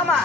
ஆமா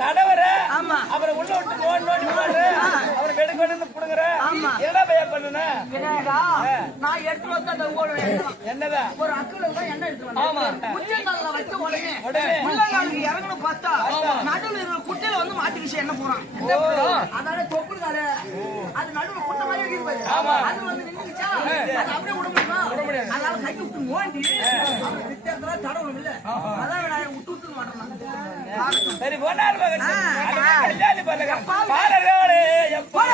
தடவர அவரை உள்ள விட்டு நோண்டி போடுற அவரை வெடுக்கொண்டு புடுங்குற என்ன பைய பண்ணுன நான் எடுத்து வந்து என்னதா ஒரு அக்குல எண்ணெய் எடுத்து வந்தேன் குச்சல்ல வச்ச உடனே உள்ளங்காலுக்கு இறங்கணும் பார்த்தா நடுவுல இருக்கிற குட்டையில வந்து மாட்டிக்கிச்சு என்ன போறான் அதால தொப்புடுதால அது நடுவுல குட்டை மாதிரி இருக்குது அது வந்து நின்னுச்சா அது அப்படியே விட முடியுமா அதனால கை விட்டு நோண்டி வித்தியாசத்துல தடவணும் இல்ல அதான் நான் விட்டு விட்டு மாட்டேன் சரி போனாரு கல்யாணி பாருங்க பாலரோடு எப்பா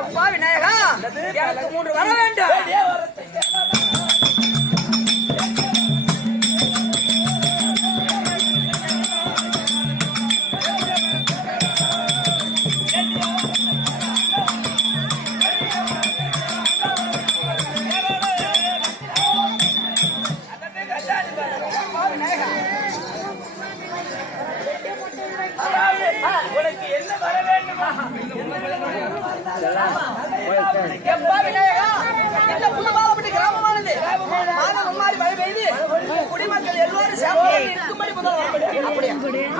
எப்பா விநாயகா எனக்கு 3 வர வேண்டும் உனக்கு என்ன வர வேண்டுமா கிராமமானது மாறி மழை பெய்து குடிமக்கள் எல்லோரும்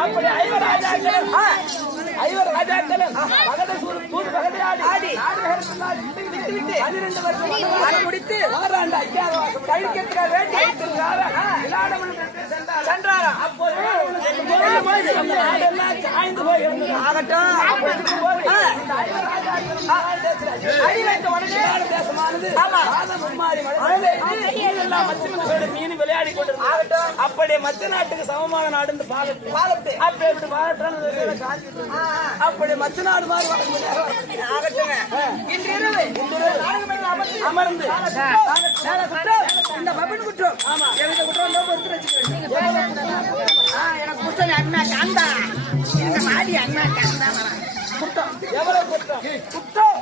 அப்படி ஐவர் ராஜாக்களும் பகதை ஆடி முடித்து விட்டு 12 வருஷம் வனவாசம் முடித்து ஓராண்டு அஞ்ஞாதவாசம் கழிக்கிறதுக்காக வேண்டி விளாடமன் சென்றாரா. அப்போது அந்த நாடெல்லாம் சாய்ந்து போய் ஆகட்டும் மீன் விளையாடி கொண்டிருந்தாங்க. அப்படி மத்திய நாட்டுக்கு சமமான நாடு அப்படி மத்திய நாடு மாதிரி அமர்ந்து இந்த பபன் குற்றம் எனக்கு குற்றம் எனக்கு குற்றம் அண்ணா காந்தா இந்த மாதிரி அண்ணா காந்தா குற்றம் எவ்வளவு குற்றம் குற்றம்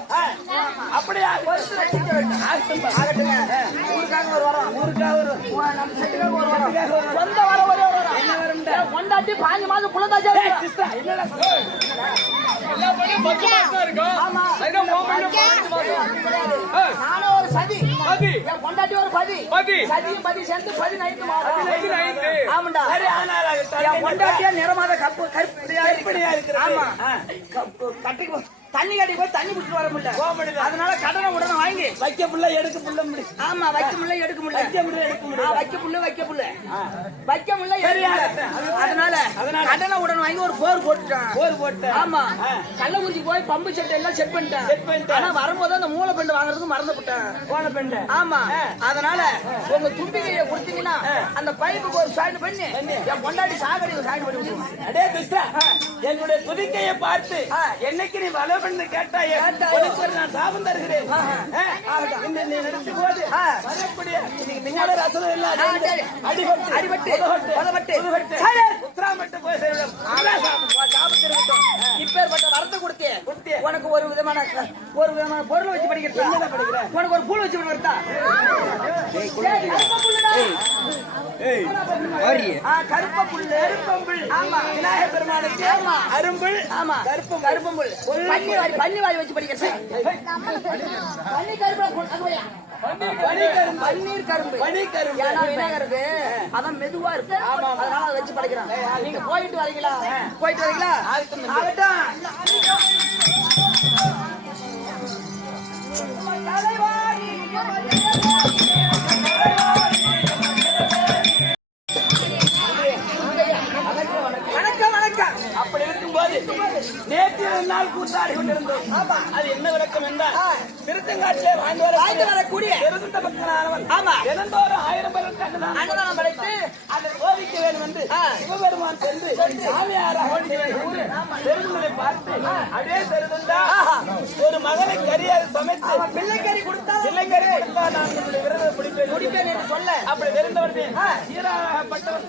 அப்படியா ஊருக்காக ஒரு வரோம் ஊருக்காக ஒரு நம்ம செட்டுக்காக ஒரு வரோம் சொந்த வர ஒரே ஒரு வரோம் என்ன வரும் கொண்டாட்டி 5 மாசம் புள்ளதாச்சா இல்லடா எல்லா பணியும் பக்கமா இருக்கும் ஆமா ஐயோ நானே ஒரு சதி என் கொண்டாட்டி ஒரு பதி சதியும் பதி சேர்ந்து 15 ஆமாண்டா சரி ஆனால என் கொண்டாட்டியா நிறமாத கருப்படியா இருக்கிறது ஆமா கட்டிக்கு தண்ணி கட்டி போய் தண்ணி குடிச்சு வர முடியல அதனால கடனை உடனே வாங்கி வைக்க புள்ள எடுக்க புள்ள முடியும் ஆமா வைக்க முள்ள எடுக்க முடியல வைக்க புள்ள வைக்க புள்ள வைக்க முள்ள அதனால கடனை உடனே வாங்கி ஒரு போர் போட்டு ஆமா கள்ளக்குறிச்சி போய் பம்பு செட் எல்லாம் செட் பண்ணிட்டேன் ஆனா வரும்போது அந்த மூளை பெண்டு வாங்குறதுக்கு மறந்துவிட்டேன் ஆமா அதனால உங்க தும்பிக்கையை கொடுத்தீங்கன்னா அந்த பைப்புக்கு ஒரு சாயின் பண்ணி என் பொண்டாட்டி சாகடி சாயின் பண்ணி விட்டுருவாங்க. அடே கிருஷ்ணா என்னுடைய துதிக்கையை பார்த்து என்னைக்கு நீ வள பண்ணு கேட்டாயே நான் சாபம் தருகிறேன் பின்னால ரசனம் இல்ல அடிபட்டு உத்தராமட்டு போய் இப்பேற்பட்ட வரத்தை கொடுத்து உனக்கு ஒரு விதமான பொருள் வச்சு படிக்கிறேன் உனக்கு ஒரு பூல் வச்சு படிக்கிறதா கருப்ப புல்லு ஆமா விநாயகர் பெருமானுக்கு அரும்புல் ஆமா கருப்பம்புல் பன்னி வாய் வச்சு படிக்கிறேன் பன்னீர் கரும்பு ஏன்னா விநாயகருக்கு அதான் மெதுவா இருக்கு அதனால அதை வச்சு படிக்கிறான். நீங்க போயிட்டு வரீங்களா ஆகட்டும் அப்படி இருக்கும்போது நேற்று நாள் கூத்தாடி கொண்டிருந்தோம். அது என்ன விளக்கம் என்றால் திருச்செங்காட்டிலே வாங்கி வரக்கூடிய பெருந்த பக்தனானவன் தினந்தோறும் 1000 பேருக்கு அன்னதானம் படைத்து அதை சோதிக்க வேண்டும் என்று சிவபெருமான் சென்று சாமியாராக பெருந்தனை பார்த்து அப்படியே பெருந்தா ஒரு மகனை கறியாறு சமைத்து பிள்ளைக்கறி கொடுத்தா நான் விரதம் பிடிப்பேன் என்று சொல்ல அப்படி தெரிந்தவர்களே ஈராகப்பட்டவன்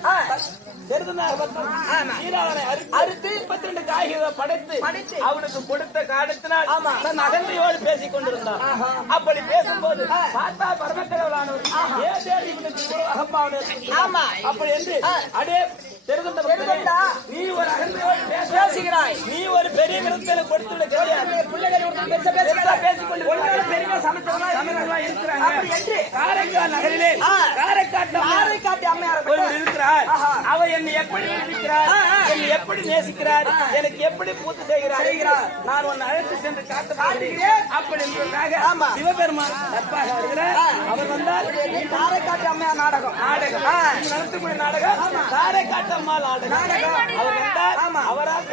அறுத்து 32 காய்களை படைத்து அவனுக்கு கொடுத்த காரணத்தினால் தன் அகந்தையோடு பேசிக் கொண்டிருந்தான். அப்படி பேசும்போது பார்த்தா பரமக்கடவுளானவர் ஏன் தேடி இவனுக்கு அகம்பாவன அப்படி என்று அடே நீ ஒரு அகந்தையோடு பேசுகிறாய். நீ ஒரு பெரிய விருந்தனை கொடுத்து காரைக்கால் நகரிலே காரைக்காட்டு அம்மையார் இருக்கிறார். அவர் என்னை எப்படி இருக்கிறார், என்னை எப்படி நேசிக்கிறார், எனக்கு எப்படி பூர்த்தி செய்கிறார், நான் உன்னை அழைத்து சென்று காட்டுகிறேன் அப்படி என்பதற்காக சிவபெருமான் நட்பாக இருக்கிறார். அவர் வந்தால் காரைக்காட்டு அம்மையார் நாடகம் நடத்தக்கூடிய நாடகம் காரைக்காட்டு அம்மா நாடகம். அவர் வந்தால் அவரால்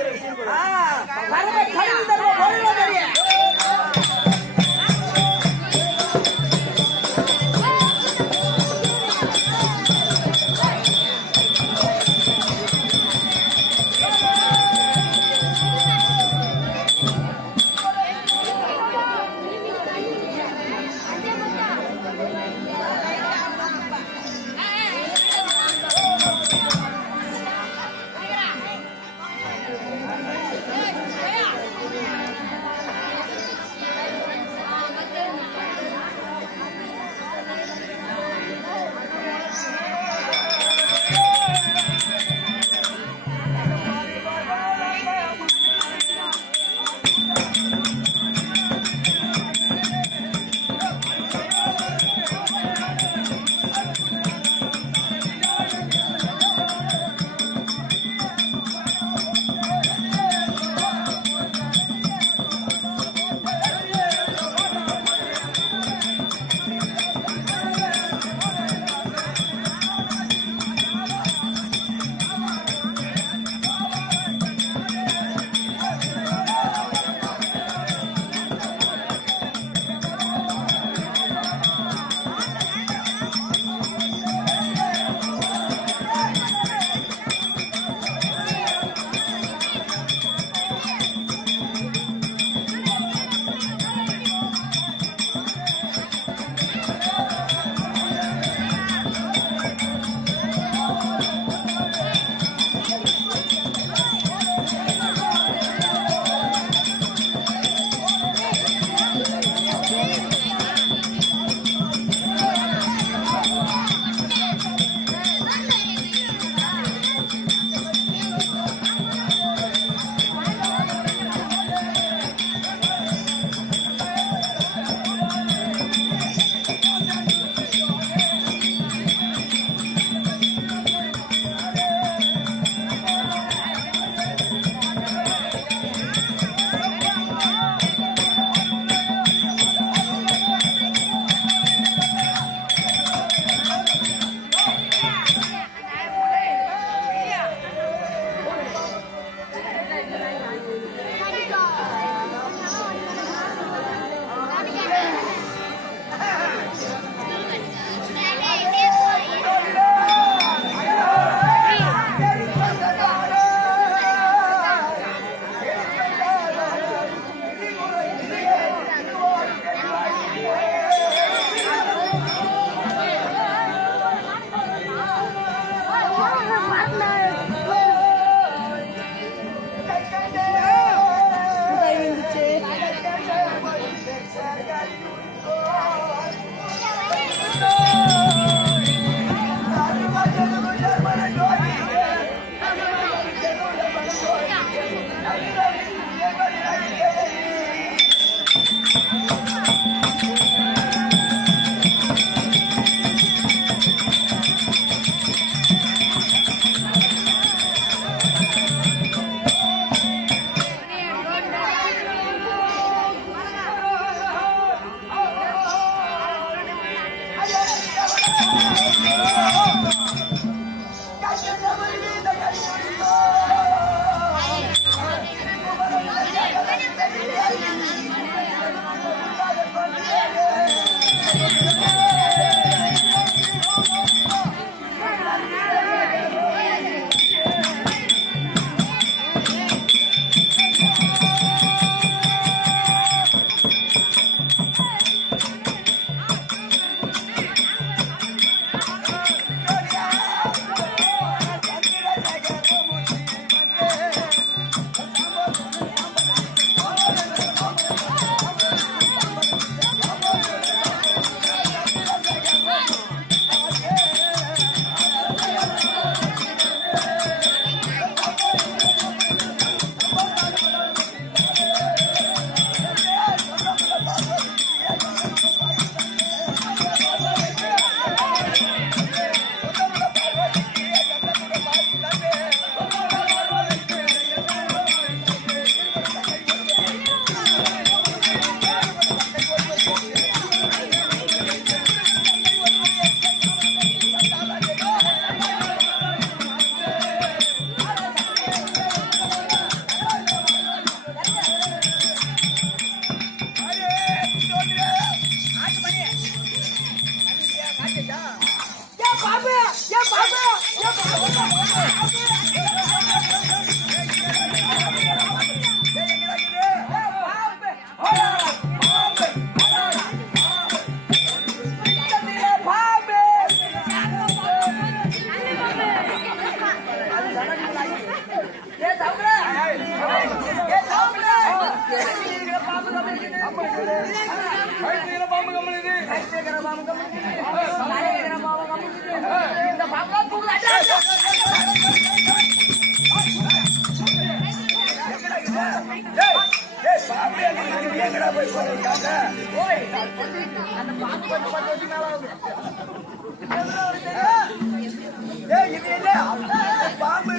பாம்பு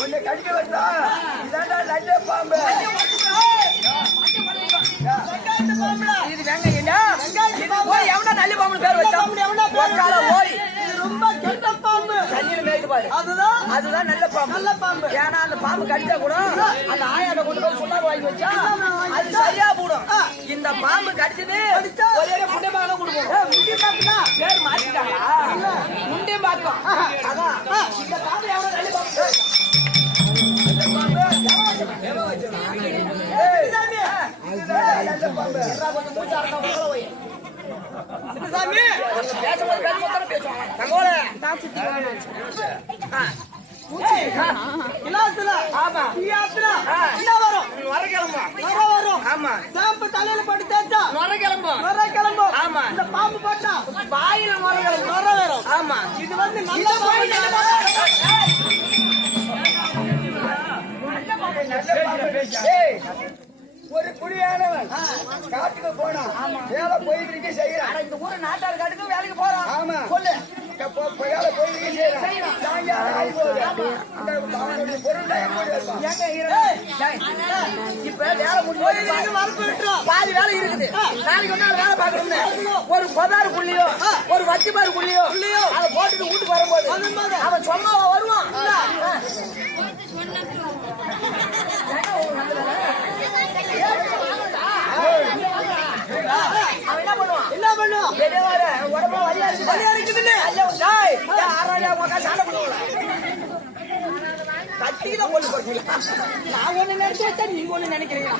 கொஞ்சம் கடிக்க வந்தா இதாண்டா நல்ல பாம்பு இது வெங்காயம் போய் எவனா நல்ல பாம்பு பேர் வச்சா போய் ரொம்ப கெட்ட பாம்பு தண்ணியில மேய்க்கு பாரு அதுதான் நல்ல பாம்பு ஏன்னா அந்த பாம்பு கடிச்சா கூட அந்த ஆயாட்ட கொண்டு போய் சுண்ணாம்பு வாங்கி வச்சா அது சரியா போடும் இந்த பாம்பு கடிச்சது ஒரே முண்டை பாக்கம் கொடுக்கும் முண்டி பாக்குனா பேர் மாத்திட்டாங்களா முண்டை பாக்கம் அதான் இந்த பாம்பு எவனா நல்ல பாம்பு தலையில போட்டு தேய்ச்சா நுர கிளம்பும் ஆமா இந்த பாம்பு போட்டா வாயில நுர வரும் ஆமா இது வந்து நல்ல ஒரு குடியானவன் காட்டுக்கு போனா வேலை போயிட்டு செய்யறான் இந்த ஊரு நாட்டார் காட்டுக்கு வேலைக்கு போறான் ஆமா சொல்லு வேலை போயிட்டு செய்யறான் சாயங்காலம் ஆகி போகுது அவனுடைய பொருள் இப்ப வேலை முடிஞ்சு வரப்பு விட்டுரும் பாதி வேலை இருக்குது நாளைக்கு ஒன்னா வேலை பாக்கணும்னு ஒரு பதாறு புள்ளியோ ஒரு வச்சிபாரு புள்ளியோ அதை போட்டுட்டு வீட்டுக்கு வரும்போது அவன் சொன்னாவா வருவான் அவன் என்ன பண்ணுவான் பெரியவாரு உடம்பு வலியா இருக்குது சண்டை பண்ணுவாங்க கட்டிதான் கொண்டு போறீங்களா நான் ஒண்ணு நினைச்சு வச்சா நீங்க ஒண்ணு நினைக்கிறீங்களா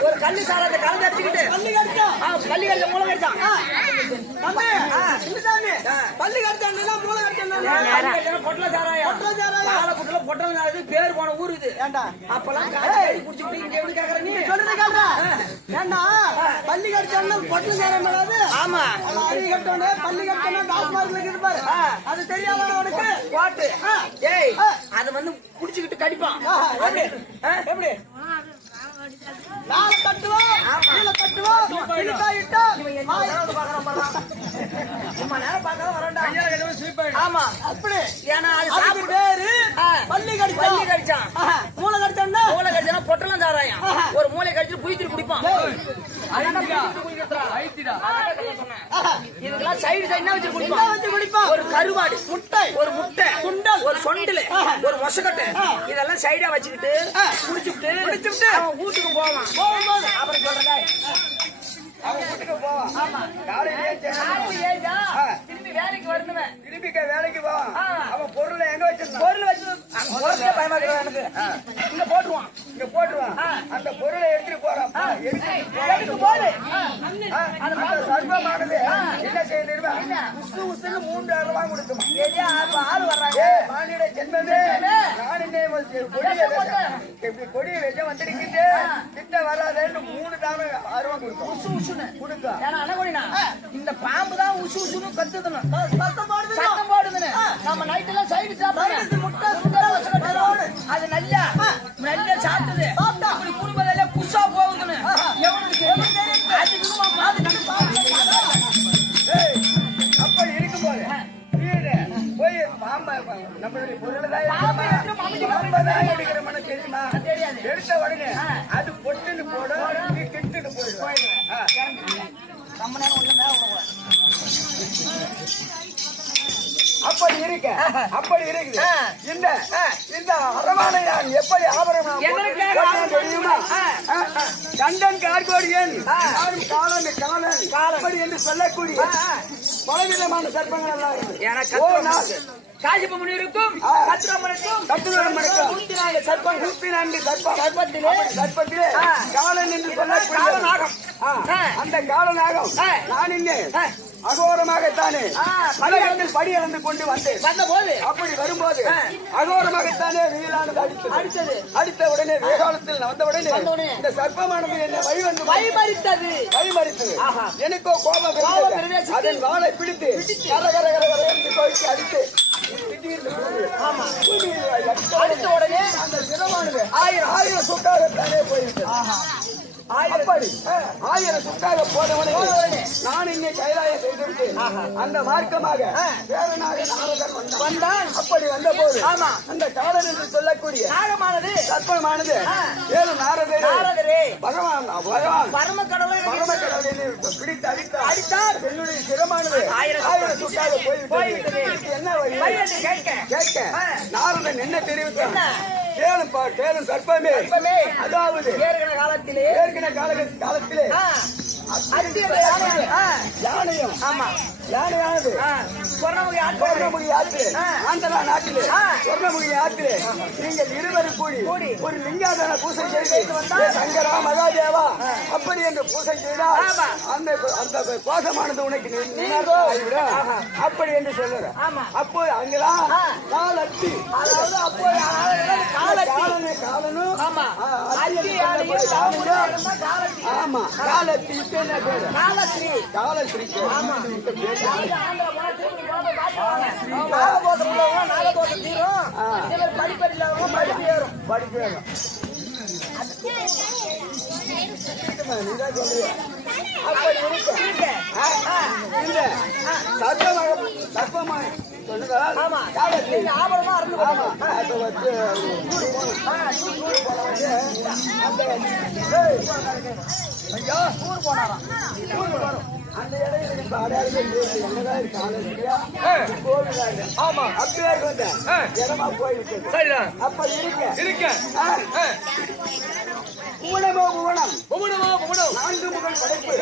ஒரு கல்லு சாரத்தை கலந்து அடிச்சுக்கிட்டு பள்ளி கடிச்ச மூளை கடிச்சான் பள்ளி கடிச்சா மூளை கடிச்சா பொட்டல சாராயம் பொட்டல பேர் போன ஊரு இது அப்பெல்லாம் குடிச்சுட்டு இங்க எப்படி கேக்குற நீ சொல்றது ஏண்டா பள்ளி கடிச்சா பொட்டல சாராயம் மேலாது ஆமா கட்டோட பள்ளி கட்டோட டாஸ்மார்க்ல இருப்பாரு அது தெரியாத உனக்கு பாட்டு ஏய் அது வந்து குடிச்சுக்கிட்டு கடிப்பான் எப்படி நாளை தட்டுவோம் கீழே தட்டுவோம் இழுத்தா ஆமா அப்படி ஏன்னா அது பேரு பள்ளி கடிச்சான் மூளை கடிச்சான் பொட்டலாம் சாராயம் ஒரு மூளை கடிச்சு புயித்து குடிப்பான் இதுக்கெல்லாம் சைடு என்ன வச்சு குடிப்பான்? ஒரு கருவாடு, ஒரு முட்டை, சுண்டல், ஒரு சொண்டல், ஒரு மொசக்கட்டை, இதெல்லாம் சைடா வச்சுக்கிட்டு குடிச்சுட்டு அவன் வீட்டுக்கு போவான். போகும்போது அப்புறம் சொல்றதா அவன் வீட்டுக்கு போவான். ஆமா, திரும்பி வேலைக்கு வரணுமே. திருப்பி வேலைக்கு போவான். அவன் பொருளை எங்க வச்சிருந்தான்? பொருள் வச்சு பயமாக்குறான் எனக்கு. இங்க போட்டுருவான். அந்த பொருளை எடுத்துட்டு போறான். எடுத்து போடு. அந்த சர்வமானது என்ன செய்ய தெரியுமா? உசு உசுன்னு 3 ரூபா கொடுக்குமா? ஆள் வர்றாங்க. மானிட ஜென்மமே நான் கொடியை வச்ச வந்திருக்கிட்டு கிட்ட வராதேன்னு 3 தாம 6 ரூபா கொடுக்கும். உசு உசுன்னு கொடுக்கும். ஏன்னா அண்ணா இந்த பாம்பு தான் உசு உசுன்னு கத்துதுன்னு சத்தம் போடுதுன்னு நம்ம நைட் எல்லாம் சைடு சாப்பிடுறோம். முட்டை சுண்டல் அது நல்லா சாப்பிட்டது அப்படி குடும்பத்தில புதுசா போகுதுன்னு அப்படி இருக்கும்போது வீடு போய் நம்மளுடைய பொருளை தான் எடுக்கிற மன தெரியுமா? எடுத்த உடனே அது பொட்டுன்னு போடும், நீ கிட்டுட்டு போயிடுவோம். அப்படி இருக்குது. இந்த அரவானை நான் எப்படி ஆபரணம் தெரியுமா? கண்டன் கார்கோடியன் காலன் என்று சொல்லக்கூடிய பலவிதமான சர்ப்பங்கள் எல்லாம் இருக்கு. காஜிப முனிவருக்கும் சர்ப்பத்திலே காலன் என்று சொல்லக்கூடிய அந்த காலநாகம் நான் இன்னே அகோரமாகத்தானே படி அளந்து கொண்டு வந்தபோது அப்படி வரும்போது அகோரமாகத்தானே வெயிலானது அடித்த உடனே வேகாலத்தில் வந்தவுடனே இந்த சர்ப்பமானது என்னை வழிமறித்தது. எனக்கோ கோபம் அதன் வாளை பிடித்து அடித்து அடுத்த உடனே அந்த சிரமானது 1000 சொக்காகத்தானே போய்விட்டது. அப்படி 1000 சுட்டாக போனவனே நான் இன்னை கைலாயம் செய்துவிட்டு அந்த மார்க்கமாக வேறனாக நாரதன் வந்தான். அப்படி வந்த போது அந்த காலன் என்று சொல்லக்கூடிய நாகமானது சர்ப்பமானது 7 நாரதரே பகவான் பரம கடவுளை பிடித்து அடித்தார். என்னுடைய சிரமானது 1000 சுட்டாக போய்விட்டது. என்ன வழி கேட்க நாரதன் என்ன தெரிவித்தார்? கேளும் சர்ப்பமே, அதாவது ஏற்கனவே காலத்திலே யானையானது சொர்ணமுகி ஆற்றிலே ஆந்திரா நாட்டிலே சொர்ணமுகி ஆற்றிலே நீங்கள் இருவரும் கூடி ஒரு லிங்காதன பூசை செய்து சங்கரா மகாதேவா அப்படி என்று பூசை செய்தால் அந்த கோஷமானது உனக்கு அப்படி என்று சொல்லுற. அப்போ அங்கதான் காலத்தி, காலனும் ஆமா காலத்தி படிப்பேரும் சர்ப்பமாக சொல்லுங்கள். ஆபரமா ஐயா ஊர் போனாராம். அந்த இடையில ஆமா அப்படியே இடமா போயிட்டு அப்ப இருக்க புவனம் 4 முகல் படைப்பு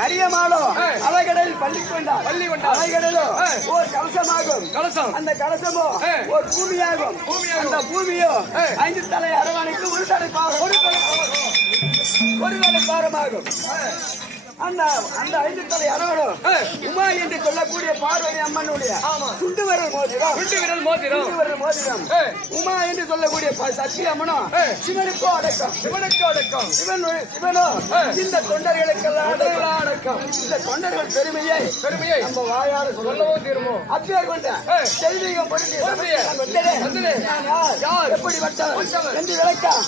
கரியமாலோ அலைகடலில் பள்ளி கொண்டார். அலைகடலோ ஓர் கலசமாகும். அந்த கலசமோ ஒரு பூமியாகும். அந்த பூமியோ 5 தலை அரவானைக்கு ஒரு தலை பாரமாகும். அந்த 5 தலை அரவணம் உமா என்று சொல்லக்கூடிய பார்வதி அம்மனுடைய சுண்டு விரல் மோதிரம். உமா என்று சொல்லக்கூடிய சக்தி அம்மனும் சிவனுக்கோ அடக்கம். சிவனோ இந்த தொண்டர்களுக்கெல்லாம் அடக்கம். இந்த தொண்டர்கள் பெருமையை நம்ம வாயால் சொல்லவோ தீருமோ அத்தியார் கொண்ட தெய்வீகம் எப்படி வட்டம் என்று விளக்கம்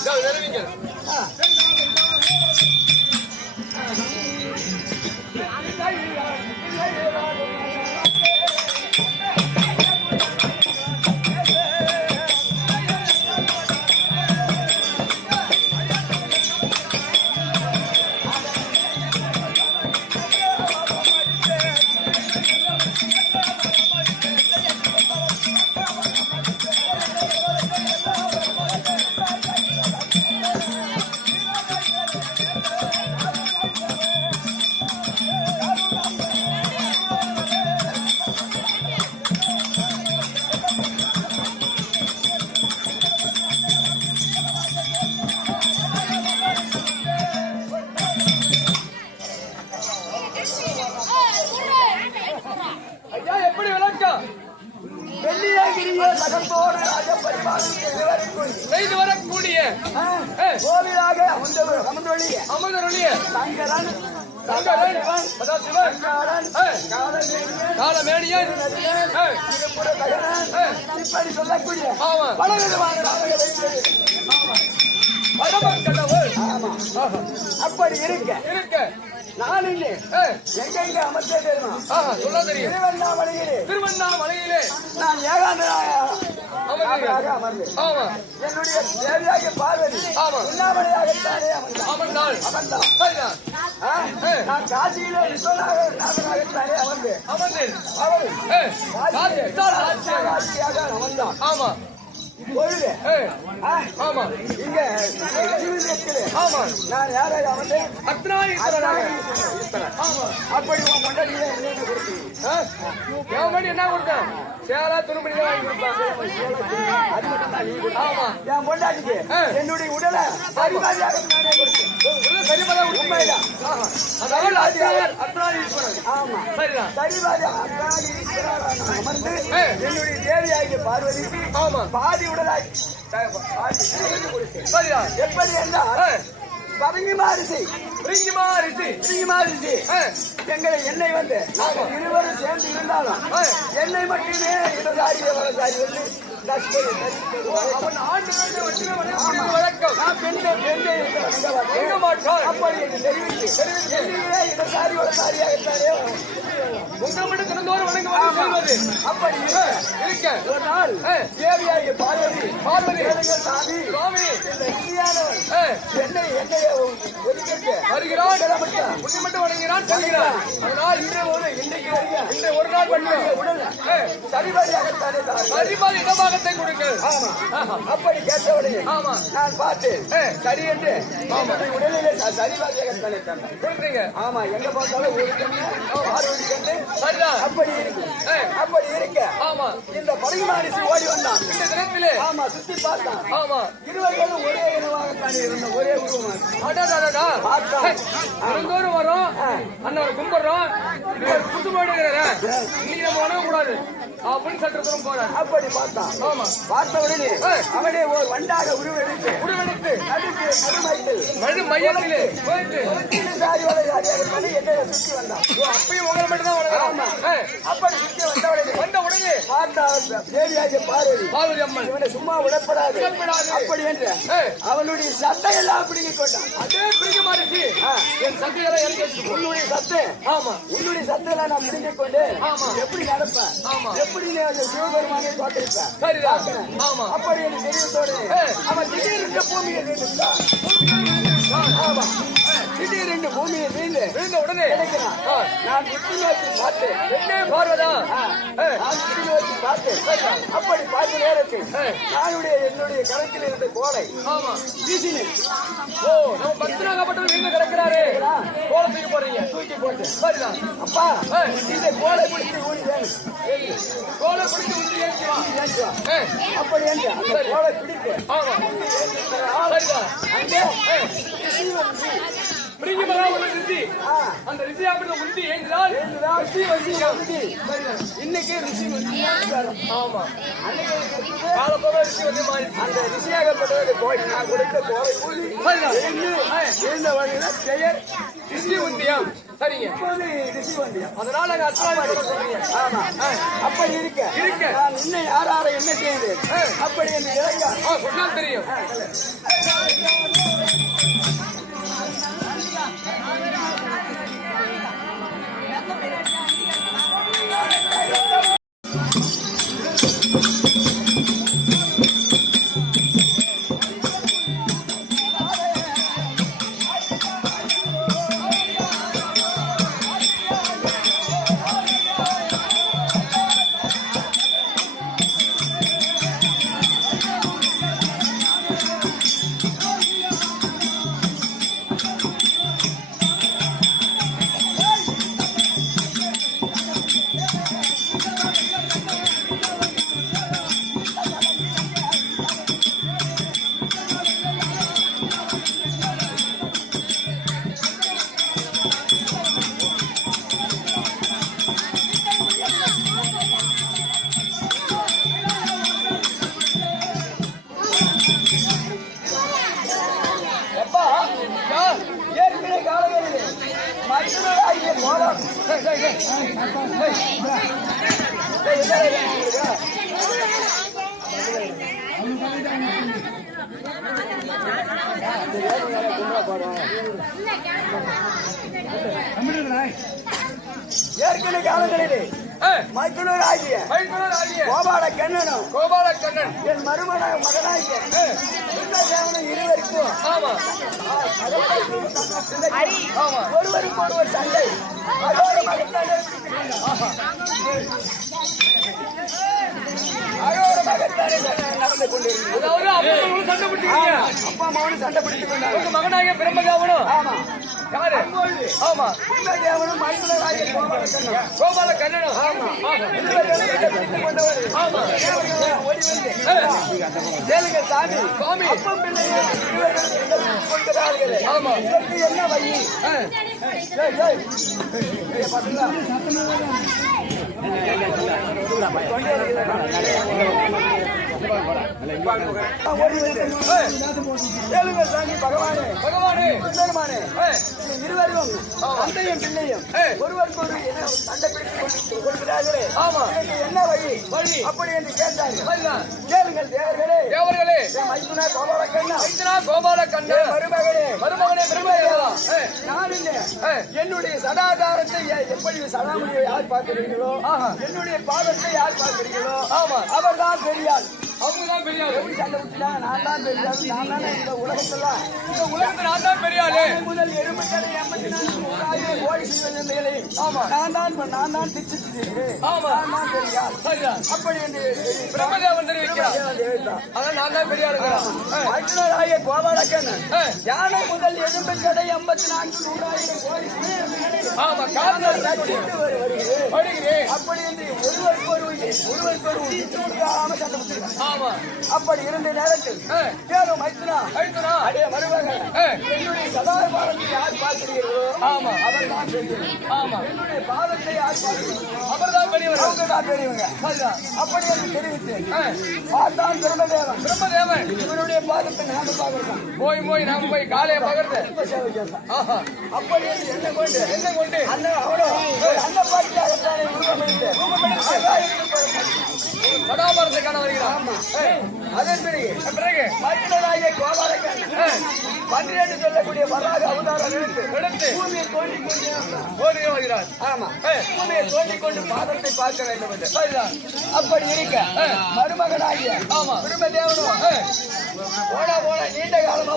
எப்படி விளக்கம்? வெள்ளியகிரிய சகத்தோடு ராஜ பரிமாணம் செய்து வரக்கூடிய கோவிலாக அமர்ந்தொழிய அமர்ந்தருளிய சங்கரன் சங்கரன், சதாசிவன், காலமேனியன், இப்படி சொல்லக்கூடிய ஆமா பலவிதமான ராஜர்கள் வைத்தது. பரமக்கடவுள். அப்படி இருக்க இருக்க நான் இல்லை எங்கெங்க அமர்ந்தே தெரியுமா? சொல்ல தெரியும். திருவண்ணாமலையிலே திருவண்ணாமலையிலே நான் ஏகாந்தராக அமர்ந்தீர்கள். அமர்ந்து ஆமா என்னுடைய தேவியாகிய பார்வதி ஆமா. உண்ணாமலையாகத்தானே அமர்ந்தாள். அமர்ந்தாள். அமர்ந்தாள். சரிதான். நான் காசியிலே விஸ்வநாதனாகத்தானே அமர்ந்து அமர்ந்தேன். அவள் காசி விட்டால் ஆட்சியாக. காசியாக அமர்ந்தாள். ஆமா பொழுது ஆமா இங்க ஜீவனத்திலே ஆமா நான் யாரை அமர்ந்தேன்? அர்த்தநாதீஸ்வரனாக. ஆமா அப்படி உன் கொண்டாடியே என்ன கொடுத்து என் மணி என்ன கொடுத்தேன்? சேலா துணிமணி தான் வாங்கி கொடுத்தாங்க. அது மட்டும் தான் நீ கொடுத்த. ஆமா என் பொண்டாட்டிக்கு என்னுடைய உடலை சரிபாதியாக நானே கொடுத்தேன். சரிபதா உண்மைதான். அதாவது அர்த்தநாதீஸ்வரன். ஆமா சரிதான். சரிபாதியாக அமர்ந்து என்னுடைய தேவியாகிய பார்வதிக்கு ஆமா பாதி உடலாய் பாதி கொடுத்தேன். சரிதான். எப்படி என்றால் பதுங்கி மாறிச்சு பிரிங்கிமா ரிஷி. மாறிச்சு எங்களை என்னை வந்து நாங்கள் இருவரும் சேர்ந்து இருந்தாலும் என்னை மட்டுமே இடதாரிய வலதாரி வந்து அவன் ஆண்டு வழக்கம். நான் பெண்ணை எங்க மாட்டான். அப்படி என்று தெரிவித்து என்னையே இடதாரி வலதாரியாகத்தானே உங்க மட்டும் தினந்தோறும் வணங்குவாங்க சொல்வது. அப்படி இருக்க ஒரு நாள் தேவியாகிய பார்வதி கேளுங்கள் சாமி சுவாமி இந்த இந்தியானவன் என்னை ஒதுக்கிட்டு வருகிறான். உன்னை மட்டும் வணங்குகிறான் சொல்கிறான். அதனால் இன்றைக்கு ஒரு நாள் மட்டும் உடல் சரிபாதியாகத்தானே சரிபாதி இடமாகத்தை கொடுங்கள். அப்படி கேட்டவுடனே ஆமா நான் பார்த்தேன் சரி என்று என்னுடைய உடலிலே சரிபாதியாகத்தானே தந்தேன். கொடுத்தீங்க. ஆமா எங்க பார்த்தாலும் ஒரு கண்ணு பார்வதி கண்ணு சரிதான். அப்படி இருக்கு. அப்படி இருக்க ஆமா இந்த பரிமாணிசி ஓடி வந்தான். இந்த தினத்திலே ஆமா சுத்தி பார்த்தான். ஆமா இருவர்களும் ஒரே இனமாகத்தானே இருந்த ஒரே உருவமாக அடாடாடா தினந்தோறும் வரோம். அண்ணன் கும்பிடுறோம். புது மாடுகிறேன். இன்னைக்கு நம்ம வணங்க கூடாது அப்படின்னு சற்று தூரம் போறேன். அப்படி பார்த்தான். ஆமா பார்த்த உடனே அவனே ஒரு வண்டாக உருவெடுத்து நடுக்கு நடுமையில் மையத்திலே போயிட்டு சாரி வளையாடியாக என்னை சுற்றி வந்தான். அப்பயும் உங்களை மட்டும் தான் வணங்குறான். அப்படி சுற்றி வந்த உடனே பார்த்தா தேவியாகிய பார்வதி அம்மன் இவனை சும்மா விடப்படாது அப்படி என்று அவனுடைய சட்டை எல்லாம் பிடிங்கிக் கொண்டான். அதே பிடிக்க மாறிச்சு. என் சட்டையெல்லாம் இறக்கி வச்சுக்கோ. உன்னுடைய சட்டை ஆமா உன்னுடைய சட்டையெல்லாம் நான் பிடிங்கிக் கொண்டு ஆமா எப்படி நடப்பேன் ஆமா எப்படி நீ அந்த சிவபெருமானை தோற்றிருப்பேன். சரிதான். ஆமா அப்படி என்று தெரியத்தோடு அவன் திடீரென்று பூமியை வீழ்ந்தான். ஆமா திடீரென்று பூமியை விழுந்த உடனே கிடைக்கிறான். நான் உற்று நோக்கி பார்த்தேன். என்ன பார்வதா நான் உற்று நோக்கி பார்த்தேன். அப்படி பார்த்த நேரத்தில் என்னுடைய கரத்தில் இருந்த கோலை ஆமா வீசினேன். ஓ நம்ம பக்தனாகப்பட்டவர் வீங்க கிடக்கிறாரு. கோலத்துக்கு போறீங்க. தூக்கி போட்டேன். சரிதான். அப்பா இந்த கோலை பிடித்து ஊடி வேணும். கோலை பிடிச்சு உச்சி ஏற்றி வா. அப்படி என்று அந்த கோலை பிடித்து ஆமா சரிதான். அங்கே ரிஷி வந்து பிரிங்கிமலா ஒரு ரிஷி. அந்த ரிஷி அப்படி உந்தி ஏங்கினால் ரிஷி வந்து இன்னைக்கு ரிஷி வந்து ஆமா அன்னைக்கு காலப்போக ரிஷி வந்து மாறிச்சு. அந்த ரிஷியாகப்பட்டவரை போய் நான் கொடுத்த கோலை கூலி இருந்த வகையில பெயர் ரிஷி உந்தியம். சரிங்க. இப்போது ரிஷி வந்தியம். அதனால அங்க அர்த்தநாதீஸ்வரர் சொல்றீங்க. ஆமா அப்படி இருக்க நான் இன்னும் யாரார என்ன செய்தேன் அப்படி என்று இறங்க சொன்னால் தெரியும். ஏற்கனவே காலங்களிலே மைத்துனர் ஆகிய கோபால கண்ணனும் என் மகனாகிய தேவனும் இருவருக்கும் ஒருவருக்கு ஒருவர் சண்டை அதோட மகத்தானே நடந்து கொண்டிருக்கிறது. அப்பா அம்மாவும் சண்டை பிடித்துக் கொண்டாங்க. மகனாகிய பிரம்மதேவனும் ஆமா யாரு? ஆமா பிரம்மதேவனும் மைத்துனர் ஆகிய கோபால கண்ணனும் ஓடி வந்து கேளுங்க சாமி அப்பம் பிள்ளைகள் கொண்டார்கள். ஆமா இதற்கு என்ன வழி? பசங்களா கேளுங்க சாமி பகவானே சுந்தரமானே இருவரும் தந்தையும் பிள்ளையும் ஒருவருக்கு ஒரு சண்டை பிடித்துக் கொடுக்கிறார்களே. ஆமா என்ன வழி அப்படி என்று கேட்டார்கள். கேளுங்கள் தேவர்களே மைத்துனா கோபாலக்கண்ணா கோபாலக்கண்ணன் மருமகனே பிரம்மதேவா நான் என்னுடைய சதாதாரத்தை எப்படி சதாமுடியை யார் பார்க்கிறீர்களோ என்னுடைய பாதத்தை யார் பார்க்கிறீர்களோ அவர் தான் பெரியார். அவங்கதான் பெரியாரு. எப்படி சண்டை விட்டுனா நான் தான் பெரியார். நான் தான் இந்த உலகத்தெல்லாம் இந்த உலகத்துல நான் தான் பெரியாரு. முதல் எறும்பு கடை 84,000 கோடி சிவனங்களை நான் தான் திச்சிருக்கிறேன். நான் தான் பெரியார். சரிதான். அப்படி என்று பிரம்மதேவன் தெரிவிக்கிறார். அதான் நான் தான் பெரியாரு. மைத்துனராகிய கோபாலக்கண்ணன் யானை முதல் எறும்பு கடை 84,000 கோடி ஆமா காரணம் ரசித்து வருகிறேன். அப்படி என்று ஒருவருக்கு சண்டை விட்டுருக்காங்க. ஆமா அப்படி இருந்த நேரத்தில் கேளு மைத்துனா அடைய மருமகன் என்னுடைய சதாபாரத்தை யார் பார்க்கிறீர்களோ அவர் தான் பெரியவர். என்னுடைய பாதத்தை யார் பார்க்கிறீர்களோ அவர் தான் பெரியவர். அவங்க தான் பெரியவங்க. அப்படி என்று தெரிவித்து பார்த்தான் பிரம்மதேவன் இவருடைய பாதத்தை நாம பார்க்கிறோம். போய் நாம போய் காலையை பகர்ந்து அப்படி என்ன கொண்டு அண்ணன் அவனோ அண்ணன் பாட்டியாகத்தானே சடாபாரத்துக்கான வருகிறார். அதன் பிறகு மைத்துனராகிய கோபாலக்கண்ணன் 12 சொல்லக்கூடிய வராக அவதாரம் எடுத்து பூமியை தோண்டிக் கொண்டு வருகிறார். ஆமா பூமியை தோண்டிக் கொண்டு பாதத்தை பார்க்க வேண்டும் என்று. அப்படி இருக்க மருமகனாகிய பிரம்மதேவனும் போன நீண்ட காலமா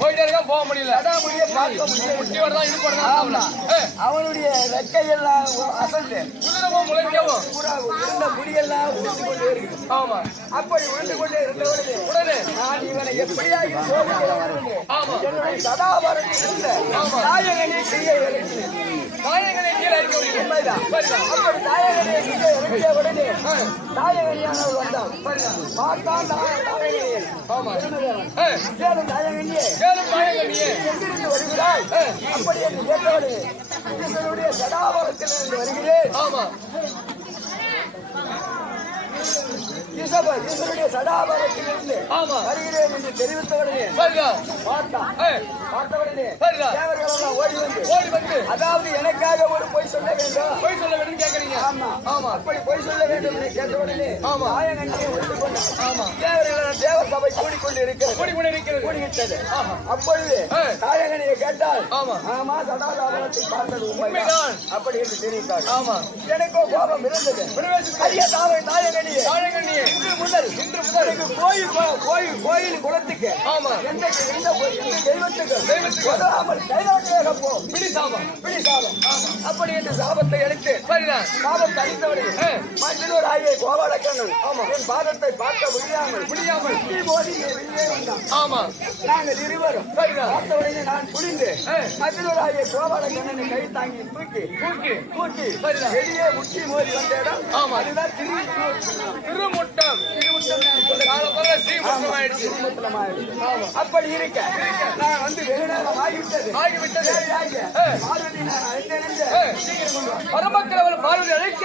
போயிட்டே இருக்கா, போக முடியல. சடாமுடியை பார்க்க முடியல. அவனுடைய ரெக்கையெல்லாம் அசந்து குதிரமும் முளைக்கவும் இருந்த முடியெல்லாம் உருண்டு கொண்டே இருக்கு. ஆமா அப்படி உருண்டு கொண்டே இருந்தவுடனே நான் இவனை எப்படியாகி என்னுடைய சதாபாரத்தில் இருந்த நாயகனை கீழே இறக்கினேன். அப்படி நாயகனை கீழே இறக்கிய உடனே நாயகனியானவர் வந்தான். பார்த்தான் நாயகனியே எங்கிருந்து வருகிறாய் அப்படி என்று கேட்டவனே என்னுடைய சதாபாரத்தில் இருந்து வருகிறேன். ஈஸ்வருடைய சதாபாரத்திலிருந்து வருகிறேன் என்று தெரிவித்தவுடனே பார்த்தவுடனே தேவர்கள் எல்லாம் ஓடி வந்து அதாவது எனக்காக ஒரு பொய் சொல்ல வேண்டும் கேட்கறீங்க. ஆமா அப்படி பொய் சொல்ல வேண்டும் என்று கேட்டவுடனே நாயகனியை ஒன்று கொண்டார். தேவர்கள் தேவ சபை கூடிக்கொண்டு கூடிவிட்டது. அப்பொழுது நாயகனியை கேட்டால் ஆமா சதாபாரத்தை பார்த்தது உண்மைதான் அப்படி என்று தெரிவித்தார். எனக்கோ கோபம் இருந்தது. நாயகனியே இன்று முதல் கோயில் குளத்துக்கு எந்த தெய்வத்துக்கு உதவாமல் கைலாசமாக போ. பிடி சாபம் அப்படி என்று சாபத்தை எடுத்து சாபத்தை அளித்தவரை மற்றொரு ஆகிய கோபாலக்கண்ணன் என் பாதத்தை பார்க்க முடியாமல் நாங்கள் இருவரும் பார்த்தவுடனே நான் புரிந்து மற்றொரு ஆகிய கோபாலக்கண்ணனை கை தாங்கி தூக்கி வெளியே முட்டி மோதி வந்த இடம் அதுதான் திருமுட்டம். அப்படி இருக்க நான் வந்து வெகு நேரம் ஆகிவிட்டது. பரமக்கிழவன் பார்வதி அழைக்க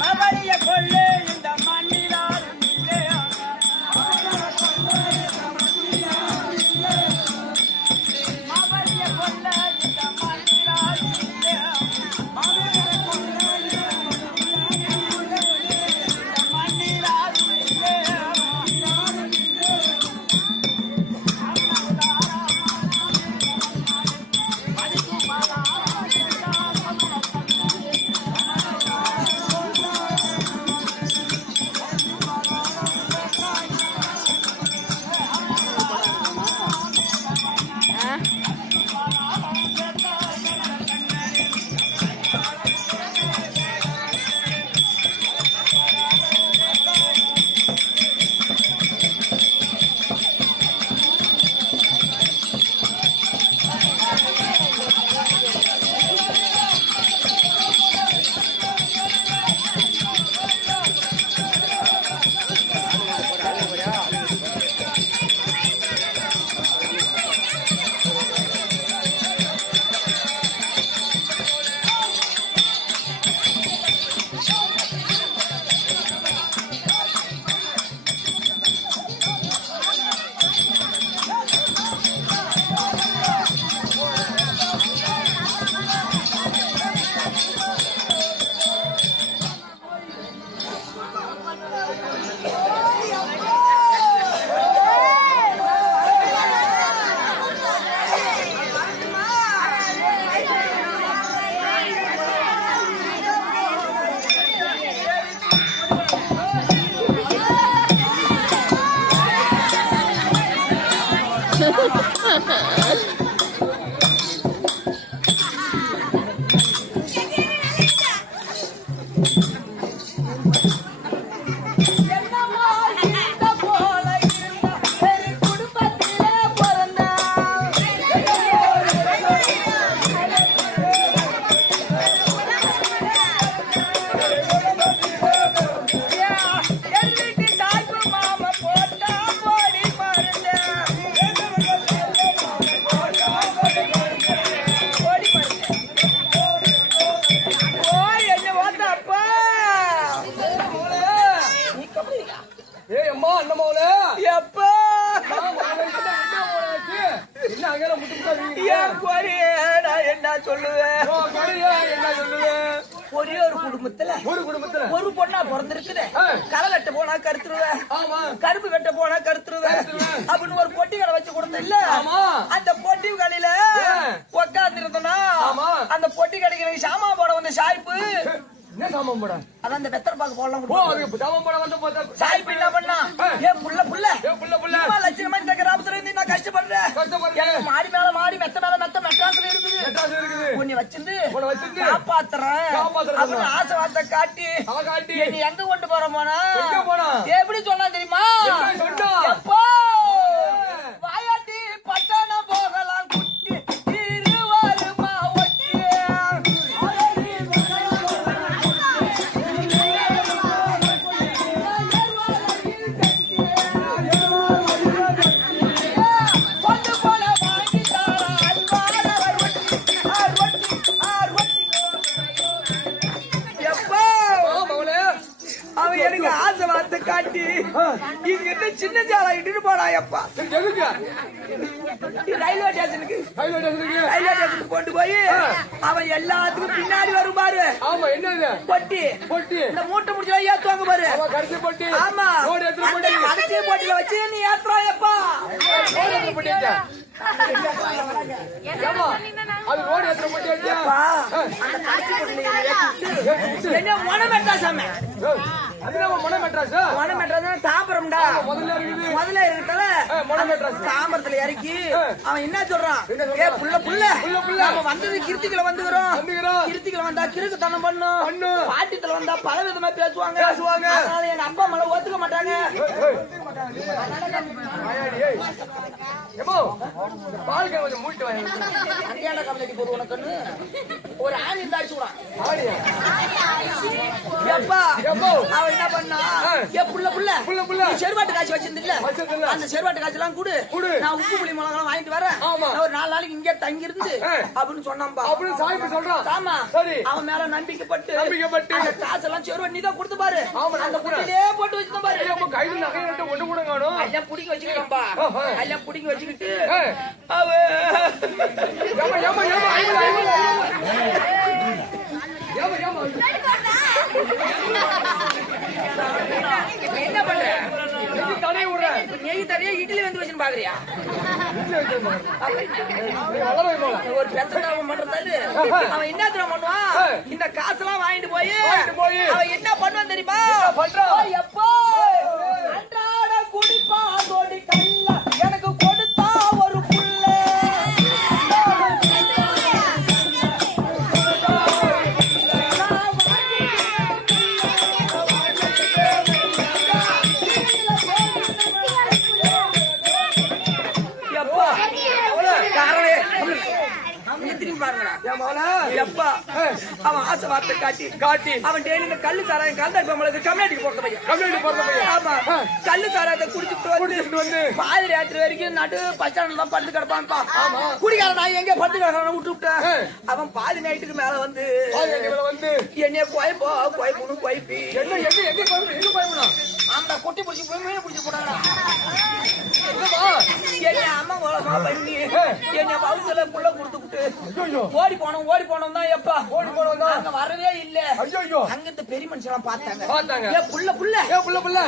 மவளிய கொள்ளு இந்த மண்ணிலாரும் இல்லையா மவளிய கொள்ள இந்த மண்ணிலாரும் இல்லையா மண்ணிலாரும் இல்லையா ஒரு பொண்ணா பிறந்திருக்குது. களை வெட்ட போனா கருத்துருவேன், கருப்பு வெட்ட போனா கருத்துருவேன் அப்படின்னு ஒரு பொட்டி கடை வச்சு கொடுத்த இல்ல. அந்த பொட்டி கடையில உட்கார்ந்து இருந்தோம்னா அந்த பொட்டி கடைக்கு சாமா போட வந்த சாய்ப்பு என்ன சாமான் போட அதான் அந்த வெத்தரை பாக்கு போடலாம். சாமான் போட வந்து சாய்ப்பு என்ன பண்ணா, ஏன் புள்ள புள்ள லட்சணமா இந்த கிராமத்துல இருந்து நான் கஷ்டப்படுறேன், மாடி மேல மாடி மெத்த மேல மெத்த மெட்ராஸ்ல இருக்குது, உன்னை வச்சிருந்து காப்பாத்துறேன் அப்படின்னு ஆசை வார்த்தை காட்டி நீ எங்க கொண்டு போறோம்னா எப்படி சொன்னா தெரியுமா, எப்போ வாயாட்டி பட்டணம் போகலாம் குட்டி திருவாருமா ஒட்டி கொண்டு போல வாங்கி அவன் எனக்கு ஆசை வார்த்தை காட்டி இங்கிட்ட சின்ன சாலை இட்டு போனா எப்பா ரயில்வே ஸ்டேஷனுக்கு கொண்டு போய் அவன் எல்லாத்துக்கும் பின்னாடி வரும் பாரு. பொட்டி இந்த மூட்டை முடிச்சு ஏத்துவாங்க பாரு. ஆமா அந்த கடைசி போட்டியில வச்சு நீ ஏத்துறா எப்பா. தாம்பரத்துல இறக்கி அவன் என்ன சொல்றான், வந்தது கிருத்திகளை வந்துக்கிறோம், கிருத்திகளை வந்தா கிறுக்குத்தனம் பண்ணும், பாட்டித்துல வந்தா பல விதமா பேசுவாங்க, அதனால எங்க அப்பா மேல ஒத்துக்க மாட்டாங்க. ஒரு ஆணி தாடிச்சு அவன் என்ன பண்ணா ஏன் புள்ள நீ செருவாட்டு காய்ச்சி வச்சிருந்தில்ல அந்த செருவாட்டு காய்ச்சி எல்லாம் கூடு நான் உப்பு புளி மிளகாலாம் வாங்கிட்டு வரேன் நான் ஒரு 4 நாளைக்கு இங்கே தங்கி இருந்து அப்படின்னு சொன்னான்பா. அப்படின்னு சாமி சொல்றான். ஆமா அவன் மேல நம்பிக்கைப்பட்டு அந்த காசெல்லாம் செருவா நீ தான் கொடுத்து பாரு அந்த குட்டிலே போட்டு வச்சுதான் பாரு கையில நகை ஒண்ணு கூட காணும் எல்லாம் புடிக்க வச்சுக்கிட்டோம்பா எல்லாம் புடிக்க வச்சுக்கிட்டு என்ன பண்ற நெய் தரையா இட்லி வந்து வச்சுன்னு பாக்குறியா ஒரு பெத்தவன் பண்றதாரு அவன் என்ன தெரியுமா பண்ணுவான் இந்த காசெல்லாம் வாங்கிட்டு போய் அவன் என்ன பண்ணுவான் தெரியுமா எப்போ அன்றாட குடிப்பா தோடி கல்ல எனக்கு கொடுத்தா ஒரு புள்ள அவன் ஆசை வார்த்தை காட்டி அவன் டெய்லி இந்த கல்லு சாராயம் கலந்து கம்யூனிட்டி போறது ஆமா கல்லு சாராயத்தை குடிச்சுட்டு வந்து பாதிரி ராத்திரி வரைக்கும் நடு பச்சாண்டு தான் படுத்து கிடப்பான்ப்பா குடிக்கார நான் எங்க படுத்து கிடக்கான விட்டுவிட்டேன் அவன் பாதி நைட்டுக்கு மேல வந்து என்னைய குயப்பணும் குயப்பி ஆமா கொட்டி பிடிச்சி போய் மீன் பிடிச்சி போட்டாங்க என்ன அம்மா பண்ணி என்ன பவுத்துல புள்ள கொடுத்துக்கிட்டு ஓடி போனோம் தான் எப்பா ஓடி போனோம் தான் அங்க வரவே இல்ல அங்க இந்த பெரிய மனுஷன் பார்த்தாங்க ஏ புள்ள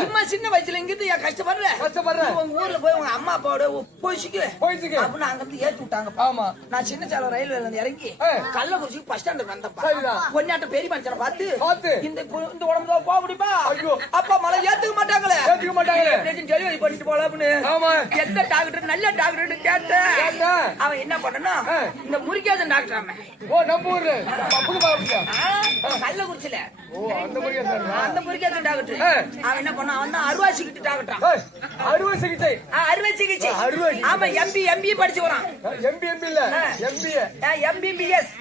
இம்மா சின்ன வயசுல இங்க இருந்து கஷ்டப்படுற உங்க ஊர்ல போய் உங்க அம்மா அப்பாவோட போயிச்சுக்கு அப்படின்னு அங்க இருந்து ஏற்றி விட்டாங்க. ஆமா நான் சின்ன சேலம் ரயில்வேல இருந்து இறங்கி கள்ளக்குறிச்சி பஸ் ஸ்டாண்டுக்கு வந்தப்பா பொன்னாட்ட பெரிய மனுஷனை பார்த்து இந்த உடம்பு போக முடியுமா அப்பா மழை ஏத்துக்க மாட்டாங்களே டெலிவரி பண்ணிட்டு போல அப்படின்னு எந்த டாக்டர் நல்ல டாக்டர் கேட்டேன். அவன் என்ன பண்ணனா இந்த முருகேசன் டாக்டர் கள்ளக்குறிச்சியில அந்த முருகேசன் டாக்டர் அவன் என்ன பண்ண அவன் தான் அறுவை சிகிச்சை டாக்டர் அறுவை சிகிச்சை ஆமா எம்பி படிச்சு வரான் எம்பிபிஎஸ்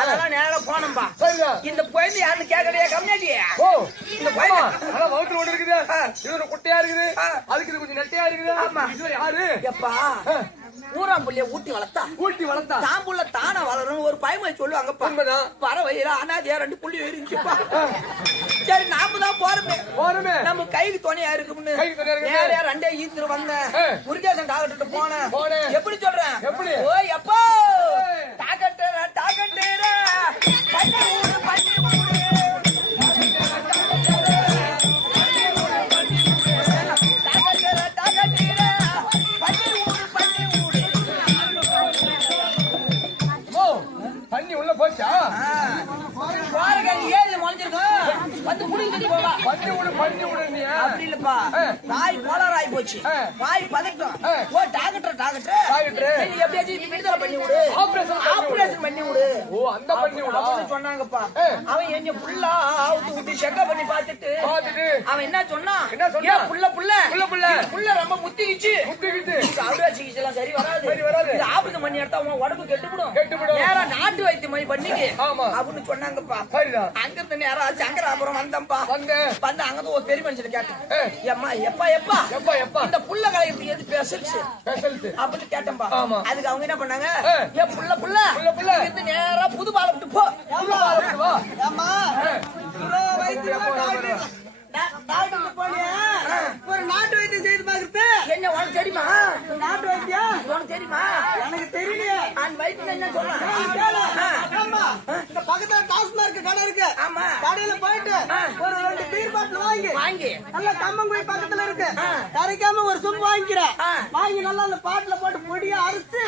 அதெல்லாம் நேரம் போனோம்பா இந்த குழந்தை யாருன்னு கேட்கவே கம்மியாட்டியா இந்த குழந்தை குட்டையா இருக்குது அதுக்கு கொஞ்சம் நெட்டையா இருக்குது. ஆமா இது யாரு எப்பா ஊராம்புள்ளிய ஊட்டி வளர்த்தா தாம்புள்ள தானே வளரும் ஒரு பயமொழி சொல்லுவாங்க பறவையில அனாதியா 2 புள்ளி இருந்துச்சுப்பா. சரி நாம தான் போறோமே நம்ம கைக்கு துணையா இருக்கும்னு நேரா 2 ஈத்துரு வந்தேன் முருகேசன் டாக்டர் போனேன் எப்படி சொல்றேன் ஓய் அப்பா டாக்டர் பண்ணி உள்ள போச்சா ஏழு முளைஞ்சிருக்கும் வந்து முடிஞ்சு போவா பண்ணி விடு நீ அப்படி இல்லப்பா வாய் கோளாறு ஆகி போச்சு வாய் பதட்டம் ஓ டாக்டர் எப்படியாச்சும் விடுதலை பண்ணி விடு ஆபரேஷன் பண்ணி விடு அந்த பண்ணி விடு சொன்னாங்கப்பா அவன் எங்க புல்லா அவுத்து விட்டு செக்கப் பண்ணி பார்த்துட்டு அவன் என்ன சொன்னா புள்ள ரொம்ப முத்திக்கிச்சு அவுரா சிகிச்சை எல்லாம் சரி வராது ஆபரேஷன் பண்ணி எடுத்தா உன் உடம்பு கெட்டுவிடும் நேரா நாட்டு வைத்தியம் மாதிரி பண்ணிக்கு அப்படின்னு சொன்னாங்கப்பா. அங்க இருந்து நேரா சங்கராபுரம் வந்தம்பா வந்து அங்க ஒரு பெரிய மனுஷன் கேட்டேன் எப்பா இந்த புள்ள கலையத்துக்கு எது பேசல்ஸ் அப்படின்னு கேட்டம்பா. அதுக்கு அவங்க என்ன பண்ணாங்க ஏன் புள்ள இருந்து நேரா புதுபாலம் விட்டு போ ஒரு நாட்டு வைத்தியம் செய்து பாக்குறது என்ன உனக்கு தெரியுமா? நாட்டு வைத்தியம் உனக்கு தெரியுமா? எனக்கு தெரியலையே. அந்த வைத்தியம் என்ன சொல்றான்? இந்த பக்கத்துல டாஸ்மார்க் கடை இருக்கு. ஆமா கடையில போயிட்டு ஒரு 2 பீர் பாட்டில் வாங்கி நல்லா கம்மங்குழி பக்கத்துல இருக்கு கரைக்காம ஒரு சொம்பு வாங்கி நல்லா அந்த பாட்டில போட்டு பொடியா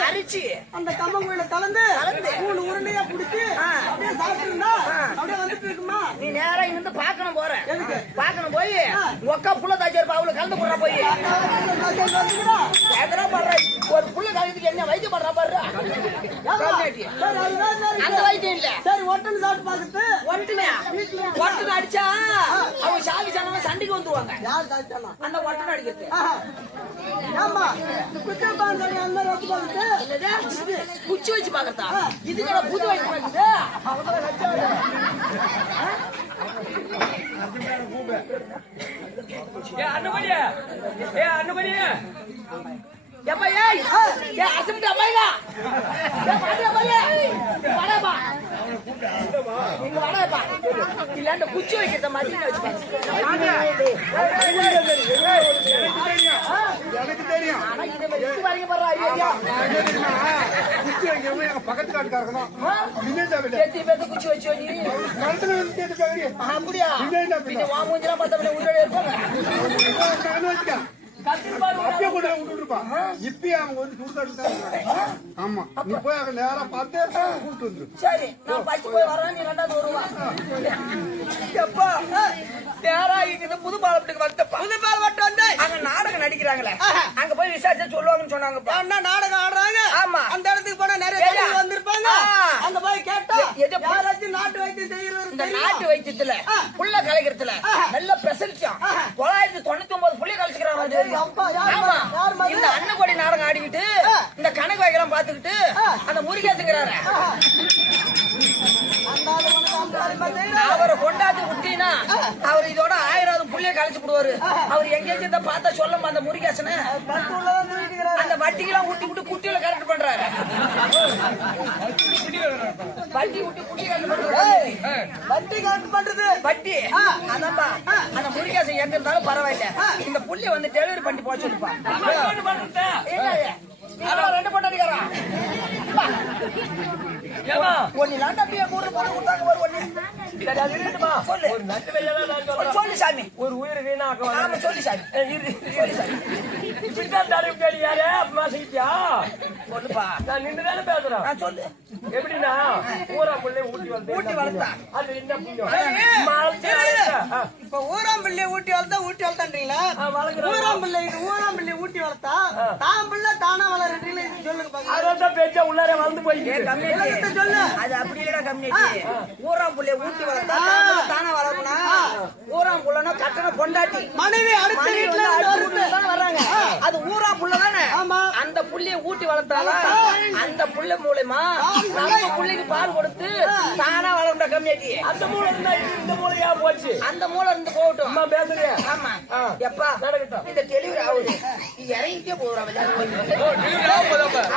அரைச்சு அந்த கம்மங்குழியில கலந்து 3 உருண்டையா புடிச்சு அப்படியே சாப்பிட்டுருந்தா அப்படியே வந்துட்டு இருக்குமா? நீ நேரா இருந்து பாக்கணும் போற பாக்கணும் போய் ஒக்கா புள்ள தாச்சிருப்பா அவளை கலந்து போடுறா போய் எத்தனை படுற ஒரு புள்ள கலந்துக்கு என்ன வைத்தியம் பண்றா பாரு அந்த வைத்தியம் இல்ல. சரி ஒட்டுன்னு சாப்பிட்டு பாக்குறது ஒட்டுன்னு அடிச்சா அவங்க சாவி சாணவ சண்டைக்கு வந்துருவாங்க. யார் சாப்பிட்டானா அந்த ஒட்டுன்னு அடிக்கிறது ஆமா குச்சி பாந்தடி அந்த மாதிரி வச்சு பாக்குறது குச்சி வச்சு பாக்குறதா இதுக்கு புது வைத்தியம் எப்பா ஏய் ஏய் அசம்டா பையா ஏய் பாடுடா பையா வாடா நீங்க வாடா இல்ல குச்சி வைக்கிறத மாதிரி வச்சு எனக்கு தெரியும் ஆனா இது வரைக்கும் பாரு ஐயா குச்சி வைக்கிறவங்க எங்க பக்கத்து காட்டுக்காரங்க குச்சி வச்சு நீ மனசுல வந்து கேட்டுக்காங்க அப்படியா இது வா மூஞ்சிலாம் பார்த்தா உயிரோட இருப்பாங்க நான் வச்சுக்கேன் அப்படியே கூட விட்டுருப்பா இப்பயே அவங்க வந்து சுடுகாட்டு ஆமா நீ போய் அங்க நேரா பார்த்து கூப்பிட்டு வந்து சரி நான் பச்சு போய் வரேன் நீ ரெண்டாவது வருவா எப்பா நேரா இது புது பாலத்துக்கு வந்தப்பா புது பாலத்து வந்து அங்க நாடகம் நடிக்கிறாங்களே அங்க போய் விசாரிச்சா சொல்லுவாங்கன்னு சொன்னாங்கப்பா அண்ணா நாடகம் ஆடுறாங்க ஆமா அந்த இடத்துக்கு போனா நிறைய பேர் வந்திருப்பாங்க அங்க போய் கேட்டா யாராச்சும் நாட்டு வைத்தியம் செய்யறது இந்த நாட்டு வைத்தியத்துல புள்ள கலைக்கிறதுல நல்ல பிரசரிச்சான் 999 புள்ளி கழிச்சுக்கிறாங்க இந்த அன்னகோடி நாடகம் ஆடிக்கிட்டு இந்த கணக்கு வைக்கலாம் பாத்துக்கிட்டு அந்த முருகேசுங்கிறாரு அவரை கொண்டாந்து விட்டீங்கன்னா அவர் இதோட 1000 புள்ளிய கழிச்சு விடுவாரு அவர் எங்கேயும் பார்த்தா சொல்ல அந்த முருகேசனை அந்த வட்டிக்கெல்லாம் ஊட்டி விட்டு குட்டியில கரெக்ட் பண்றாரு வட்டி விட்டு குட்டி கரெக்ட் பண்றாரு வட்டி கரெக்ட் பண்றது வட்டி அதான்பா அந்த முருகேசன் எங்க இருந்தாலும் பரவாயில்ல இந்த புள்ளிய வந்து டெலிவரி பண்ணி போச்சு ரெண்டு போட்டாடிக்காரா ஒன்னு லாண்டாப்பியா கூட போட்டு கொடுத்தாங்க ஒரு ஒண்ணு சொல்லு சாமி ஒரு உயிர் வீணாக்க ஆமா சொல்லு சாமி சொல்லு சாமி இப்படிதான் தரவு கேள்வி யாரு அப்பமா செய்தியா சொல்லுப்பா நான் நின்றுதானே பேசுறேன் நான் சொல்லு எப்படின்னா ஊரா பிள்ளை ஊட்டி வளர்த்தா அது என்ன புண்ணியம் இப்ப ஊராம் பிள்ளை ஊட்டி வளர்த்தான்றீங்களா ஊராம் பிள்ளை ஊட்டி வளர்த்தா தான் பிள்ளை தானா வளர்றீங்களா சொல்லுங்க பாக்க அதான் பேச்சா உள்ளாரே வளர்ந்து போய் சொல்லு அது அப்படி இல்லடா கம்யூனிட்டி ஊராம் புள்ளைய ஊட்டி வளர்த்தா தானே வளர்க்கணும் ஊராம் புள்ளனா கட்டண பொண்டாட்டி மனைவி அடுத்த வீட்டுல வர்றாங்க அது ஊரா புள்ள தானே அந்த புள்ளைய ஊட்டி வளர்த்தாலும் அந்த புள்ள மூலமா நம்ம புள்ளைக்கு பால் கொடுத்து தானா வளர்ந்த கம்யூனிட்டி அந்த மூளை இந்த மூளையா போச்சு அந்த மூளை இருந்து போகட்டும் அம்மா பேசுறியா ஆமா எப்பா நடக்கட்டும் இந்த டெலிவரி ஆகுது இறங்கிட்டே போடுறாங்க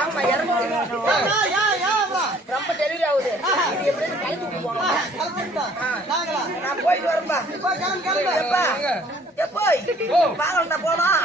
ஆமா இறங்க ரொம்ப டெலிவரி ஆகுது இது எப்படி கலந்து விட்டு போனோம் நான் போயிட்டு வரேன்பா எப்பா எப்போ வாங்கலாம் போலாம்